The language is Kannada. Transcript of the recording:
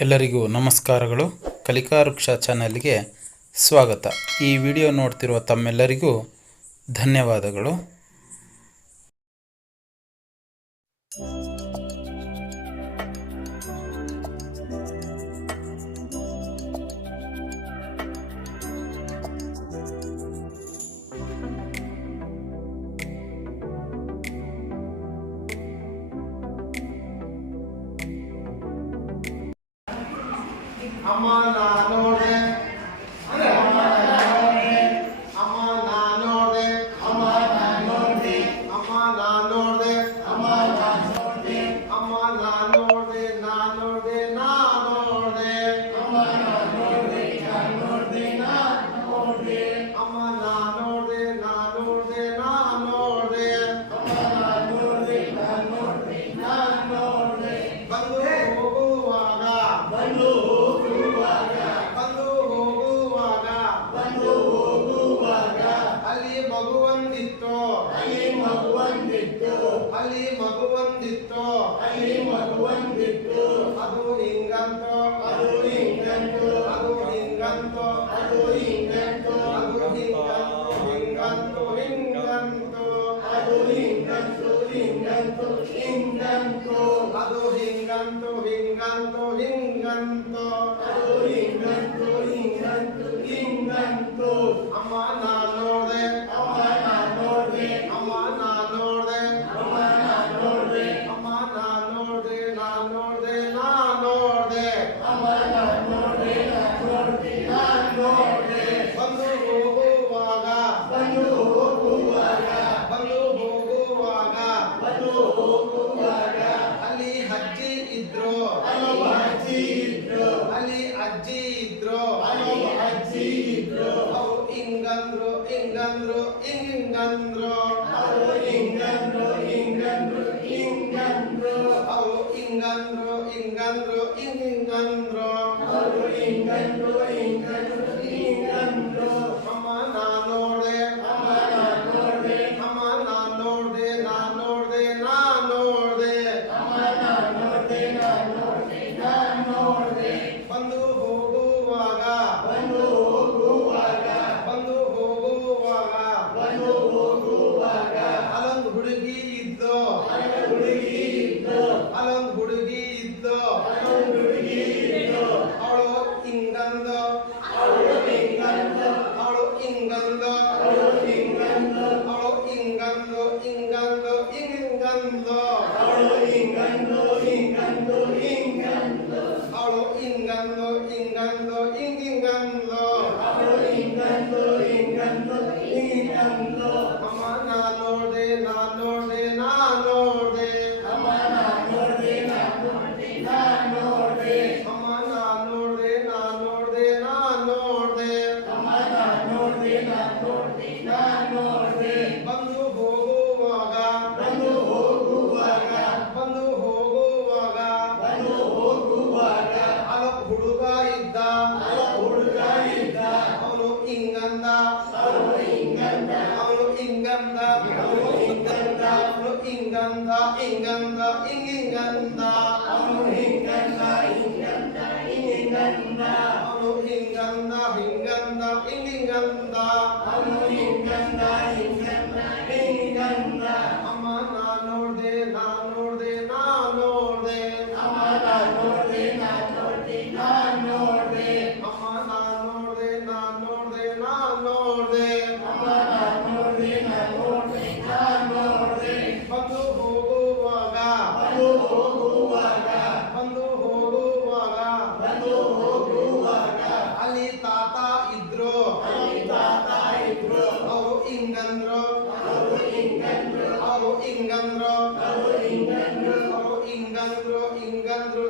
ಎಲ್ಲರಿಗೂ ನಮಸ್ಕಾರಗಳು. ಕಲಿಕಾ ವೃಕ್ಷ ಚಾನಲ್ಗೆ ಸ್ವಾಗತ. ಈ ವಿಡಿಯೋ ನೋಡ್ತಿರುವ ತಮ್ಮೆಲ್ಲರಿಗೂ ಧನ್ಯವಾದಗಳು. ಅಮ್ಮ ನಾನೋಡೆ ಅಮ್ಮ ನಾನೋಡೆ ಅಮ್ಮ ನಾನೋಡೆ ಅಮ್ಮ ನಾನೋಡೆ ಅಮ್ಮ ನಾನೋಡೆ ಅಮ್ಮ ನಾನೋಡೆ ಅಮ್ಮ ನಾನೋಡೆ ನಾನೋಡೆ ನಾನೋಡೆ ಅಮ್ಮ ನಾನೋಡೆ ನಾನೋಡೆ ನಾನೋಡೆ ಅಮ್ಮ ನಾನೋಡೆ ನಾನೋಡೆ ನಾನೋಡೆ ಅಮ್ಮ ನಾನೋಡೆ ನಾನೋಡೆ ನಾನೋಡೆ ಬಂದು ಹೋಗುವಾಗ ಬಂದು ಅಲ್ಲಿ ಮಗುವಂದಿತ್ತು ಅದು ಹಿಂಗಂತೋ ಅದು ಹಿಂಗಂತೋ ಅದು ಹಿಂಗಂತೋ ಅದು ಹಿಂಗಂತೋ ಅದು ಹಿಂಗಂತೋ ಹಿಂಗಂತೋ ಅದು ಹಿಂಗಂತೋ ಹಿಂಗಂತೋ ಹಿಂಗಂತೋ ಅದು ಹಿಂಗಂತೋ ಹಿಂಗಂತೋ ಹಿಂಗಂತೋ ಅದು ಹಿಂಗಂತೋ ಹಿಂಗಂತೋ ಹಿಂಗಂತೋ ಅಮ್ಮ ನಾನೋಡೆ ಅಮ್ಮ ನಾನೋಡೆ ಅಮ್ಮ ನಾನೋಡೆ ಅಮ್ಮ ನಾನೋಡೆ ಅಮ್ಮ ನಾನೋಡೆ ನಾನೋಡೆ ನಾನೋಡೆ ಅಮ್ಮ ನಾನೋಡೆ ನಾನೋಡೆ ನಾನೋಡೆ ಬಂದು ಹೋಗುವಾಗ ಬಂದು ಹೋಗುವಾಗ ಬಂದು ಹೋಗುವಾಗ ಬಂದು ಹೋಗುವಾಗ ಅಲ್ಲಿ ಅಜ್ಜಿ ಇದ್ರು ಅಲ್ಲಿ ಅಜ್ಜಿ ಇದ್ರು ಅಲ್ಲಿ ಅಜ್ಜಿ ಇದ್ರು ಅಲ್ಲಿ ಅಜ್ಜಿ ಇದ್ರು ಅವು ಹಿಂಗಂದ್ರು ಹಿಂಗಂದ್ರು ಹಿಂಗಂದ್ರು ಅವು ಹಿಂಗಂದ್ರು ಹಿಂಗಂದ್ರು ಹಿಂಗಂದ್ರು ಅವು ಹಿಂಗಂದ್ರು ಹಿಂಗಂದ್ರು ಹಿಂಗಂದ್ರು ಅವು ಹಿಂಗಂದ್ರು ಹಿಂಗಂದ್ರು ಹಿಂಗಂದ್ರು ಅಮ್ಮ ನಾನೋಡೆ ಅಮ್ಮ ನಾನೋಡೆ ಅಮ್ಮ ನಾನೋಡೆ ನಾನೋಡೆ ನಾನೋಡೆ ಅಮ್ಮ ನಾನೋಡೆ ನಾನೋಡೆ ನಾನೋಡೆ ಬಂದು ಹೋಗುವಾಗ ಬಂದು ಹೋಗುವಾಗ ಬಂದು ಹೋಗುವಾಗ ಬಂದು ಹೋಗುವಾಗ ಅಲ್ಲೊಂದು ಹುಡುಗಿ ಇದ್ದು ಅಲ್ಲೊಂದು ಹುಡುಗಿ ಇದ್ದು ಅಲ್ಲೊಂದು ಹುಡುಗಿ ಇದ್ದು ಅಲ್ಲೊಂದು ಹುಡುಗಿ ಇದ್ದು ಅವಳು ಹಿಂಗಂದು ಅವಳು ಹಿಂಗಂದು ಅವಳು ಹಿಂಗಂದು ಅವಳು ಹಿಂಗಂದು ಅವಳು ಹಿಂಗಂದು ಹಿಂಗಂದು ಹಿಂಗಂದು ಅವಳು ಹಿಂಗಂದು ಹಿಂಗಂದು ಹಿಂಗಂದು ಅವಳು ಹಿಂಗಂದು ಹಿಂಗಂದು ಹಿಂಗಂದು ಅವಳು ಹಿಂಗಂದು ಹಿಂಗಂದು ಹಿಂಗಂದು ಅಮ್ಮ ನಾನೋಡೆ ನಾನೋಡೆ ನಾನೋಡೆ ಅಮ್ಮ ನಾನೋಡೆ ನಾನೋಡೆ ನಾನೋಡೆ ಅಮ್ಮ ನಾನೋಡೆ ನಾನೋಡೆ ನಾನೋಡೆ ಅಮ್ಮ ನಾನೋಡೆ ನಾನೋಡೆ ನಾನೋಡೆ ಬಂದು ಹೋಗುವಾಗ ಬಂದು ಹೋಗುವಾಗ ಬಂದು ಹೋಗುವಾಗ ಬಂದು ಹೋಗುವಾಗ ಅಲ್ಲೊಬ್ಬ ಹುಡುಗ ಇದ್ದ ಹುಡುಗ ಇದ್ದ ಅವನು ಹಿಂಗಂದ ಅವನು ಹಿಂಗಂದ ಅವನು ಹಿಂಗಂದ ಅವನು ಹಿಂಗಂದ ಅವನು ಹಿಂಗಂದ ಹಿಂಗಂದ ಹಿಂಗಂದ ಅವನು ಹಿಂಗಂದ ಹಿಂಗಂದ ಹಿಂಗಂದ ಅವನು ಹಿಂಗಂದ ಹಿಂಗಂದ ಹಿಂಗಂದ ಅವನು ಹಿಂಗಂದ ಹಿಂಗಂದ ಹಿಂಗಂದ ಅಮ್ಮ ನಾನೋಡೆ ನಾನೋಡೆ ನಾನೋಡೆ ಅಮ್ಮ ನಾನೋಡೆ ನಾನೋಡೆ ನಾನೋಡೆ ಅಮ್ಮ ನಾನೋಡೆ ನಾನೋಡೆ ನಾನೋಡೆ ಅಮ್ಮ ನಾನೋಡೆ ನಾನೋಡೆ ನಾನೋಡೆ ಬಂದು ಹೋಗುವಾಗ ಬಂದು ಹೋಗುವಾಗ ಬಂದು ಹೋಗುವಾಗ ಬಂದು ಹೋಗುವಾಗ ಅಲ್ಲಿ ತಾತ ಇದ್ರು ಅಲ್ಲಿ ತಾತ ಇದ್ರು ಅವರು ಹಿಂಗಂದ್ರು ಅವರು ಹಿಂಗಂದ್ರು ಅವರು ಹಿಂಗಂದ್ರು ಅವರು ಹಿಂಗಂದ್ರು ಅವರು ಹಿಂಗಂದ್ರು ಹಿಂಗಂದ್ರು